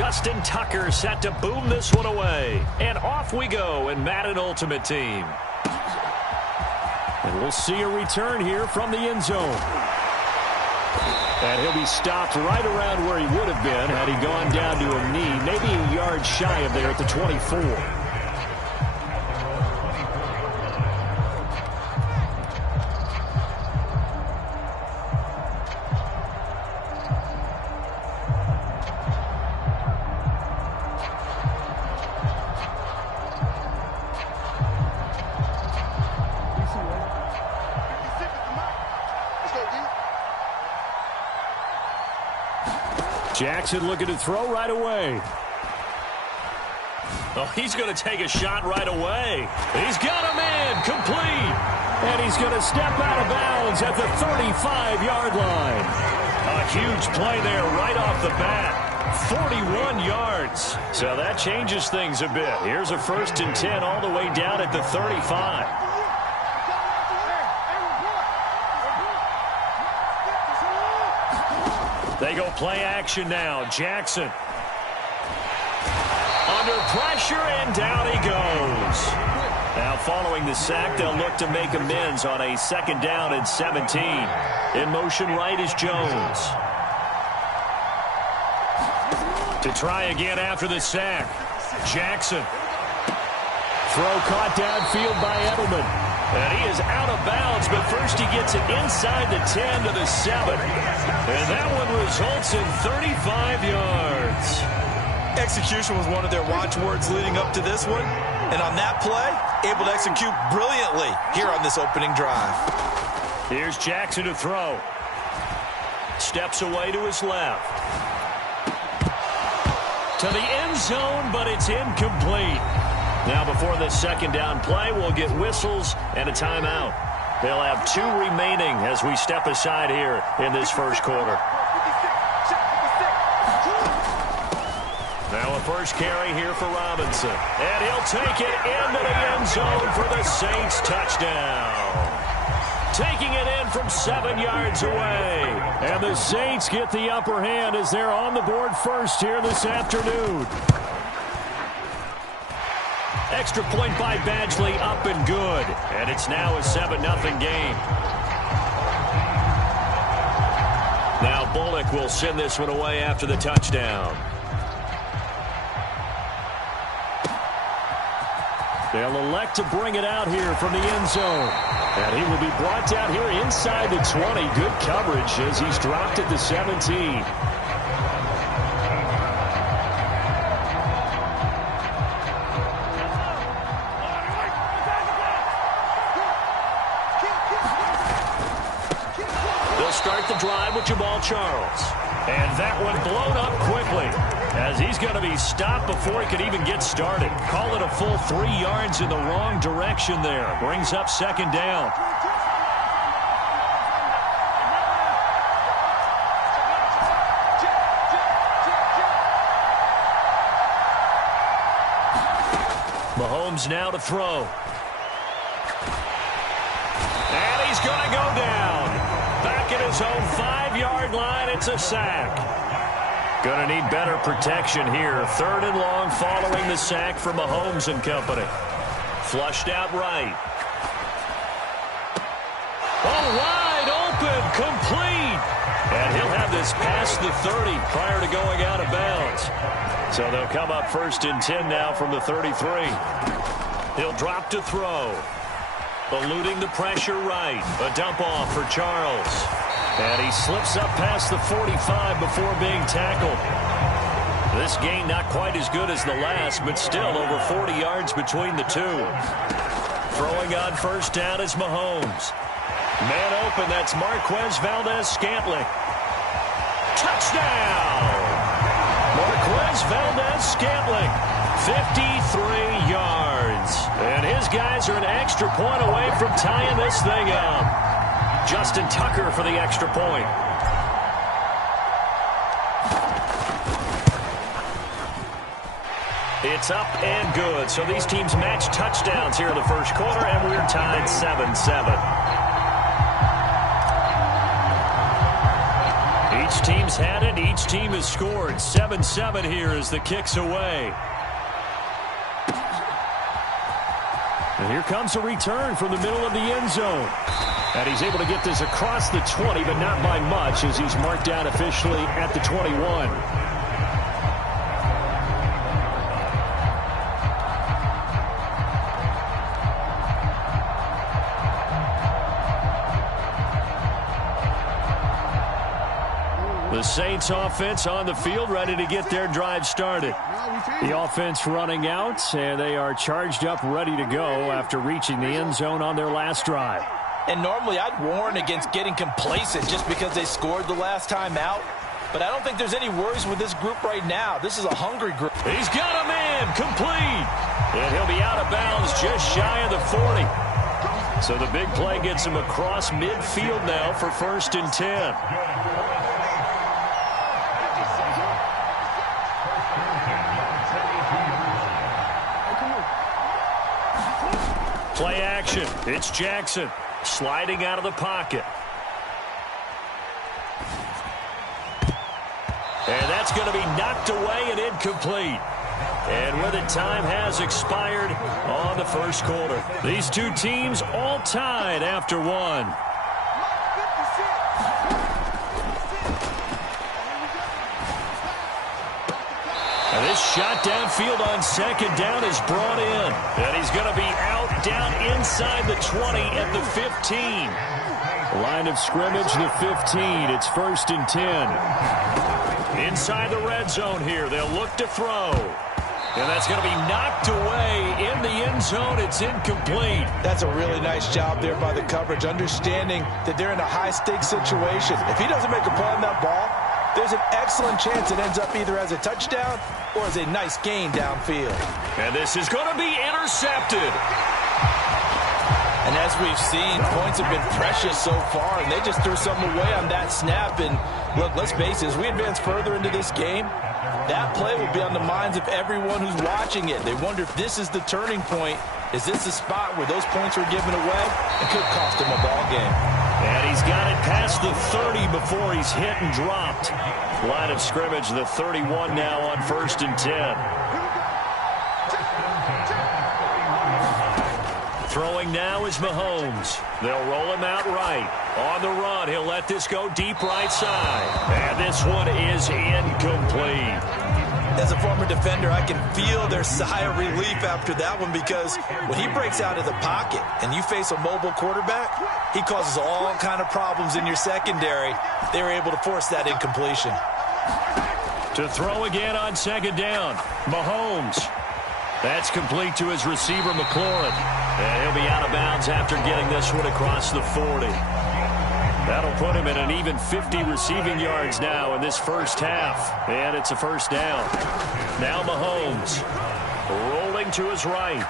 Justin Tucker set to boom this one away. And off we go in Madden Ultimate Team. And we'll see a return here from the end zone. And he'll be stopped right around where he would have been had he gone down to a knee, maybe a yard shy of there at the 24. Jackson looking to throw right away. Oh, he's going to take a shot right away. He's got a man complete. And he's going to step out of bounds at the 35-yard line. A huge play there right off the bat. 41 yards. So that changes things a bit. Here's a 1st and 10 all the way down at the 35. They go play action now. Jackson. Under pressure, and down he goes. Now following the sack, they'll look to make amends on a 2nd down and 17. In motion right is Jones. To try again after the sack. Jackson. Throw caught downfield by Edelman. And he is out of bounds, but first he gets it inside the 10 to the 7. And that one results in 35 yards. Execution was one of their watchwords leading up to this one. And on that play, able to execute brilliantly here on this opening drive. Here's Jackson to throw. Steps away to his left. To the end zone, but it's incomplete. Now before this 2nd down play, we'll get whistles and a timeout. They'll have 2 remaining as we step aside here in this 1st quarter. Now a 1st carry here for Robinson. And he'll take it into the end zone for the Saints touchdown. Taking it in from 7 yards away. And the Saints get the upper hand as they're on the board first here this afternoon. Extra point by Badgley, up and good. And it's now a 7-0 game. Now Bullock will send this one away after the touchdown. They'll elect to bring it out here from the end zone. And he will be brought down here inside the 20. Good coverage as he's dropped at the 17. Start the drive with Jamal Charles. And that one blown up quickly as he's going to be stopped before he could even get started. Call it a full 3 yards in the wrong direction there. Brings up 2nd down. Mahomes now to throw. And he's going to go down. Back at his own 5-yard line, it's a sack. Going to need better protection here. 3rd and long following the sack from Mahomes and company. Flushed out right. Oh, wide open, complete. And he'll have this past the 30 prior to going out of bounds. So they'll come up 1st and 10 now from the 33. He'll drop to throw. Eluding the pressure right. A dump off for Charles. And he slips up past the 45 before being tackled. This gain not quite as good as the last, but still over 40 yards between the two. Throwing on 1st down is Mahomes. Man open, that's Marquez Valdez-Scantling. Touchdown! Marquez Valdez-Scantling, 53 yards. And his guys are an extra point away from tying this thing up. Justin Tucker for the extra point. It's up and good. So these teams match touchdowns here in the 1st quarter, and we're tied 7-7. Each Each team's had it. Each team has scored. 7-7 here as the kick's away. And here comes a return from the middle of the end zone. And he's able to get this across the 20, but not by much as he's marked down officially at the 21. The Saints offense on the field ready to get their drive started. The offense running out, and they are charged up ready to go after reaching the end zone on their last drive. And normally I'd warn against getting complacent just because they scored the last time out. But I don't think there's any worries with this group right now. This is a hungry group. He's got a man complete. And he'll be out of bounds just shy of the 40. So the big play gets him across midfield now for 1st and 10. Play action. It's Jackson sliding out of the pocket. And that's going to be knocked away and incomplete. And with it, time has expired on the first quarter. These two teams all tied after one. And this shot downfield on 2nd down is brought in. And he's going to be out down inside the 20 at the 15. Line of scrimmage, the 15. It's 1st and 10. Inside the red zone here. They'll look to throw. And that's going to be knocked away in the end zone. It's incomplete. That's a really nice job there by the coverage, understanding that they're in a high-stakes situation. If he doesn't make a play on that ball, there's an excellent chance it ends up either as a touchdown or as a nice gain downfield. And this is going to be intercepted. And as we've seen, points have been precious so far, and they just threw something away on that snap. And look, let's face it, as we advance further into this game, that play will be on the minds of everyone who's watching it. They wonder if this is the turning point. Is this the spot where those points were given away? It could cost him a ball game. And he's got it past the 30 before he's hit and dropped. Line of scrimmage, the 31 now on 1st and 10. Throwing now is Mahomes. They'll roll him out right. On the run, he'll let this go deep right side. And this one is incomplete. As a former defender, I can feel their sigh of relief after that one, because when he breaks out of the pocket and you face a mobile quarterback, he causes all kind of problems in your secondary. They were able to force that incompletion. To throw again on 2nd down, Mahomes. That's complete to his receiver, McLaurin. And he'll be out of bounds after getting this one across the 40. That'll put him at an even 50 receiving yards now in this first half. And it's a 1st down. Now Mahomes rolling to his right.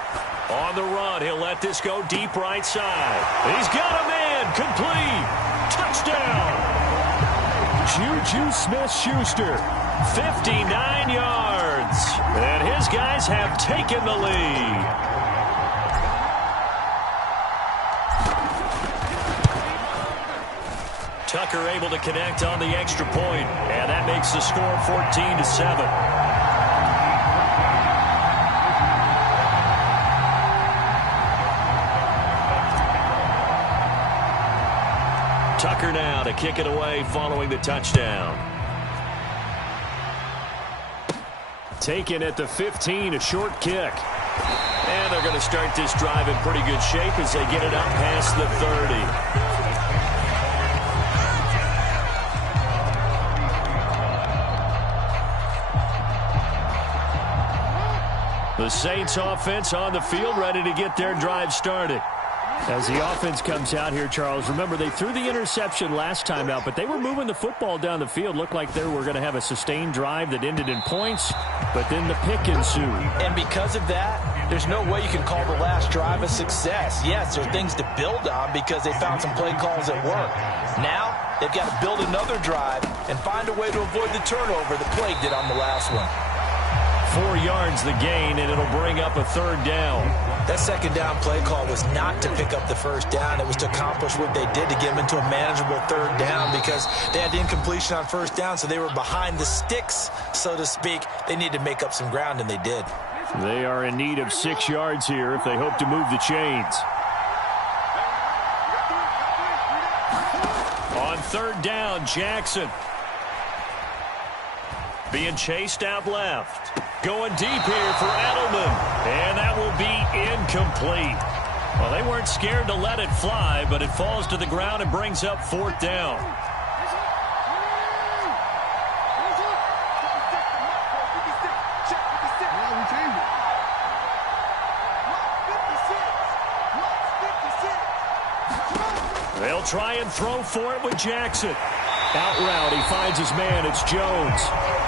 On the run, he'll let this go deep right side. He's got a man complete. Touchdown. Juju Smith-Schuster, 59 yards. And his guys have taken the lead. Tucker able to connect on the extra point, and that makes the score 14-7. Tucker now to kick it away following the touchdown. Taken at the 15, a short kick. And they're going to start this drive in pretty good shape as they get it up past the 30. The Saints offense on the field ready to get their drive started. As the offense comes out here, Charles, remember they threw the interception last time out, but they were moving the football down the field. Looked like they were going to have a sustained drive that ended in points, but then the pick ensued. And because of that, there's no way you can call the last drive a success. Yes, there are things to build on because they found some play calls that work. Now, they've got to build another drive and find a way to avoid the turnover that plagued it on the last one. 4 yards the gain, and it'll bring up a 3rd down. That 2nd down play call was not to pick up the 1st down. It was to accomplish what they did to get them into a manageable 3rd down because they had the incompletion on 1st down, so they were behind the sticks, so to speak. They needed to make up some ground, and they did. They are in need of 6 yards here if they hope to move the chains. On 3rd down, Jackson. Being chased out left. Going deep here for Edelman. And that will be incomplete. Well, they weren't scared to let it fly, but it falls to the ground and brings up 4th down. They'll try and throw for it with Jackson. Out route, he finds his man. It's Jones.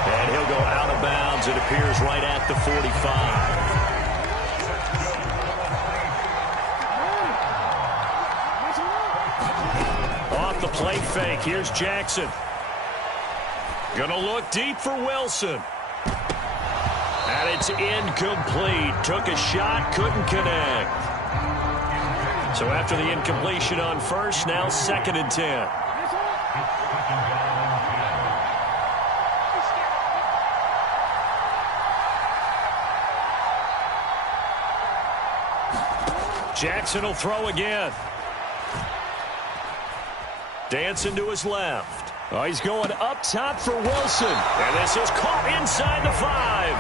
And he'll go out of bounds. It appears right at the 45. Off the play fake. Here's Jackson. Gonna look deep for Wilson. And it's incomplete. Took a shot, couldn't connect. So after the incompletion on 1st, now 2nd and 10. Jackson will throw again. Dancing to his left. Oh, he's going up top for Wilson. And this is caught inside the 5.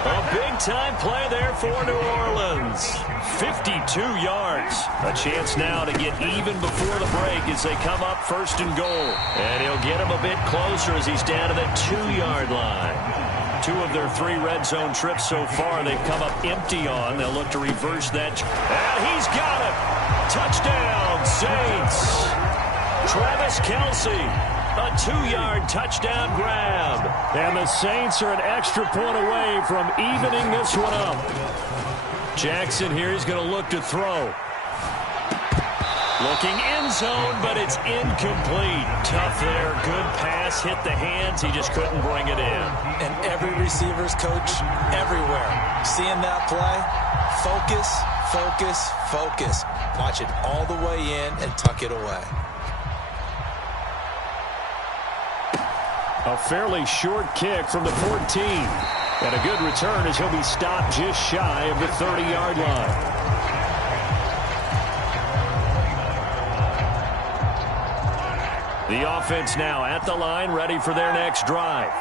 A big-time play there for New Orleans. 52 yards. A chance now to get even before the break as they come up 1st and goal. And he'll get him a bit closer as he's down to the 2-yard line. 2 of their 3 red zone trips so far they've come up empty on. They'll look to reverse that. And he's got it. Touchdown, Saints. Travis Kelce, a 2-yard touchdown grab. And the Saints are an extra point away from evening this one up. Jackson here is going to look to throw. Looking end zone, but it's incomplete. Tough there. Good pass. Hit the hands. He just couldn't bring it in. And every receiver's coach everywhere. Seeing that play, focus, focus, focus. Watch it all the way in and tuck it away. A fairly short kick from the 14. And a good return as he'll be stopped just shy of the 30-yard line. The offense now at the line, ready for their next drive.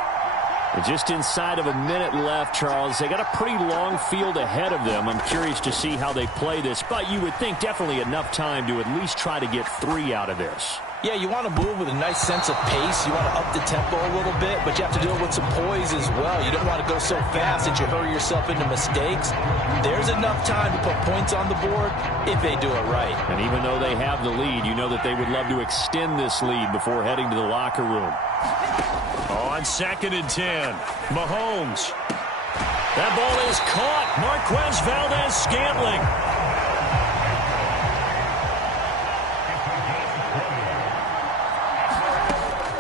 And just inside of a minute left, Charles. They got a pretty long field ahead of them. I'm curious to see how they play this, but you would think definitely enough time to at least try to get 3 out of this. Yeah, you want to move with a nice sense of pace. You want to up the tempo a little bit, but you have to do it with some poise as well. You don't want to go so fast that you hurry yourself into mistakes. There's enough time to put points on the board if they do it right. And even though they have the lead, you know that they would love to extend this lead before heading to the locker room. On 2nd and 10, Mahomes. That ball is caught. Marquez Valdes-Scantling.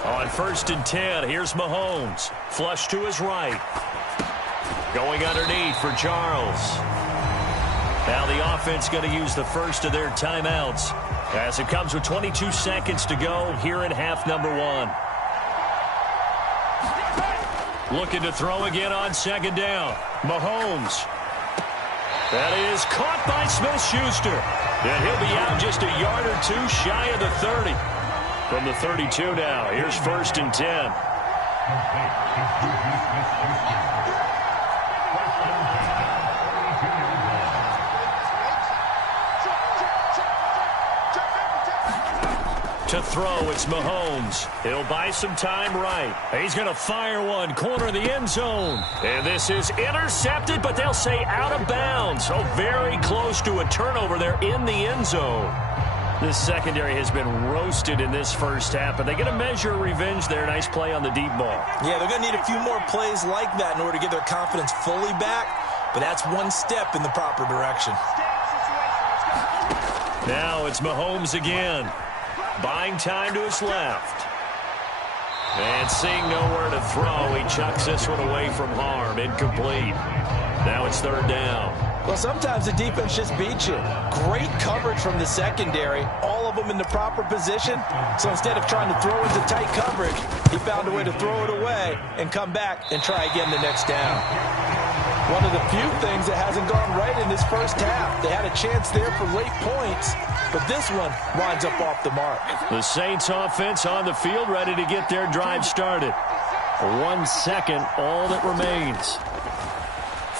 On 1st and 10, here's Mahomes. Flush to his right. Going underneath for Charles. Now the offense going to use the first of their timeouts as it comes with 22 seconds to go here in half number 1. Looking to throw again on 2nd down. Mahomes. That is caught by Smith-Schuster. And he'll be out just a yard or 2 shy of the 30. From the 32 now, here's 1st and 10. To throw, it's Mahomes. He'll buy some time right. He's going to fire one, corner of the end zone. And this is intercepted, but they'll say out of bounds. So very close to a turnover there in the end zone. This secondary has been roasted in this first half, but they get a measure of revenge there. Nice play on the deep ball. Yeah, they're going to need a few more plays like that in order to get their confidence fully back, but that's one step in the proper direction. Now it's Mahomes again. Buying time to his left. And seeing nowhere to throw, he chucks this one away from harm. Incomplete. Now it's third down. Well, sometimes the defense just beats you. Great coverage from the secondary, all of them in the proper position. So instead of trying to throw into tight coverage, he found a way to throw it away and come back and try again the next down. One of the few things that hasn't gone right in this first half. They had a chance there for late points, but this one winds up off the mark. The Saints offense on the field, ready to get their drive started. 1 second, all that remains.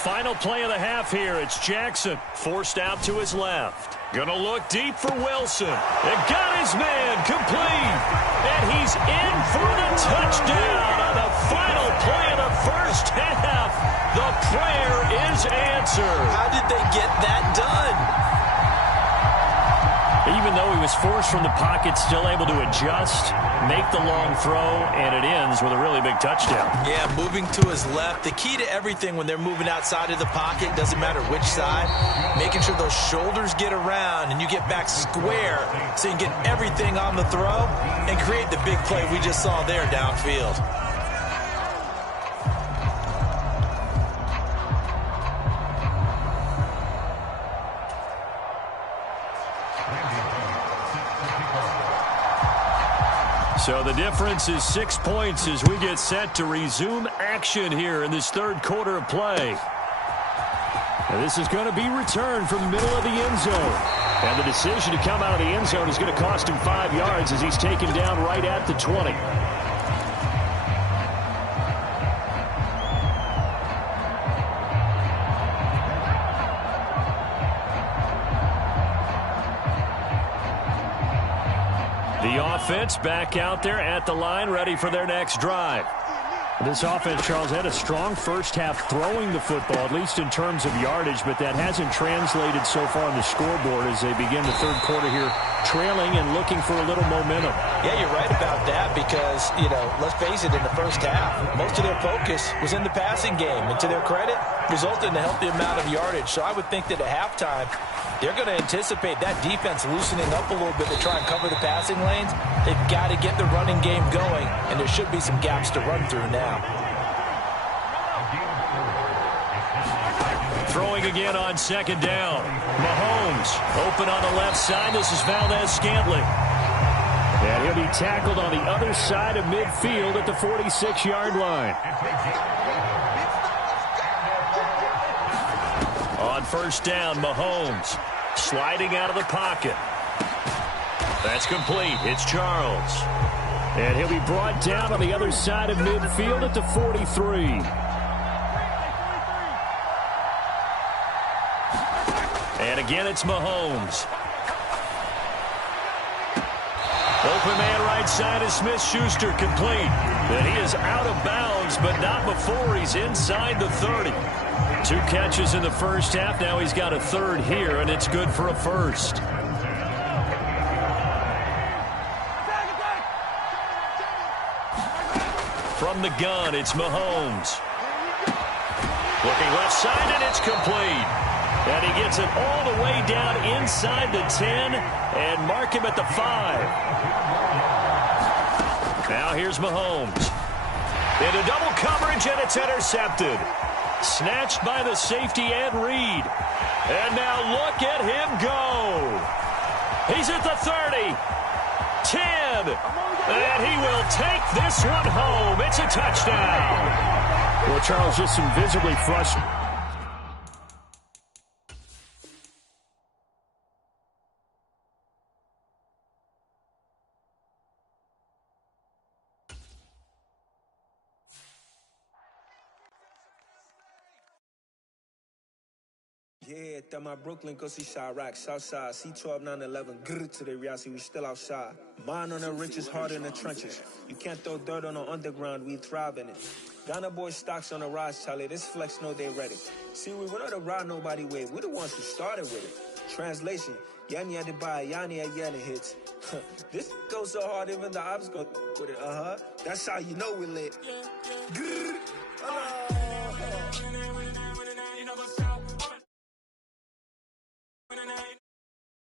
Final play of the half here. It's Jackson, forced out to his left. Gonna look deep for Wilson. And got his man complete. And he's in for the touchdown on the final play of the first half. The prayer is answered. How did they get that done? Even though he was forced from the pocket, still able to adjust, make the long throw, and it ends with a really big touchdown. Yeah, moving to his left. The key to everything when they're moving outside of the pocket, doesn't matter which side, making sure those shoulders get around and you get back square so you can get everything on the throw and create the big play we just saw there downfield. So the difference is 6 points as we get set to resume action here in this third quarter of play. And this is going to be returned from the middle of the end zone. And the decision to come out of the end zone is going to cost him 5 yards as he's taken down right at the 20. The offense back out there at the line, ready for their next drive. This offense, Charles, had a strong first half throwing the football, at least in terms of yardage, but that hasn't translated so far on the scoreboard as they begin the third quarter here, trailing and looking for a little momentum. Yeah, you're right about that because, let's face it, in the first half, most of their focus was in the passing game. And to their credit, resulted in a healthy amount of yardage. So I would think that at halftime, they're going to anticipate that defense loosening up a little bit to try and cover the passing lanes. They've got to get the running game going, and there should be some gaps to run through now. Throwing again on second down. Mahomes open on the left side. This is Valdez-Scantling. And he'll be tackled on the other side of midfield at the 46-yard line. On first down, Mahomes sliding out of the pocket. That's complete. It's Charles. And he'll be brought down on the other side of midfield at the 43. And again, it's Mahomes. Open man right side is Smith-Schuster, complete. And he is out of bounds, but not before he's inside the 30. 2 catches in the first half. Now he's got a third here, and it's good for a first. From the gun, it's Mahomes. Looking left side, and it's complete. And he gets it all the way down inside the 10 and mark him at the 5. Now here's Mahomes. Into double coverage, and it's intercepted. Snatched by the safety, Ed Reed. And now look at him go. He's at the 30. 10. And he will take this one home. It's a touchdown. Well, Charles, just some visibly frustrated. Yeah, that my Brooklyn, go see Chirac, Southside, C12, 911, grrr to the reality, we still outside. Mine on the richest, heart in the trenches. You can't throw dirt on the underground, we thrive in it. Ghana boy stocks on the rise, Charlie, this flex know they ready. See, we went on the ride nobody with, we the ones who started with it. Translation, Yanni had to buy, Yanni had Yanni hits. This goes so hard, even the ops go with it, That's how you know we lit. Grrr.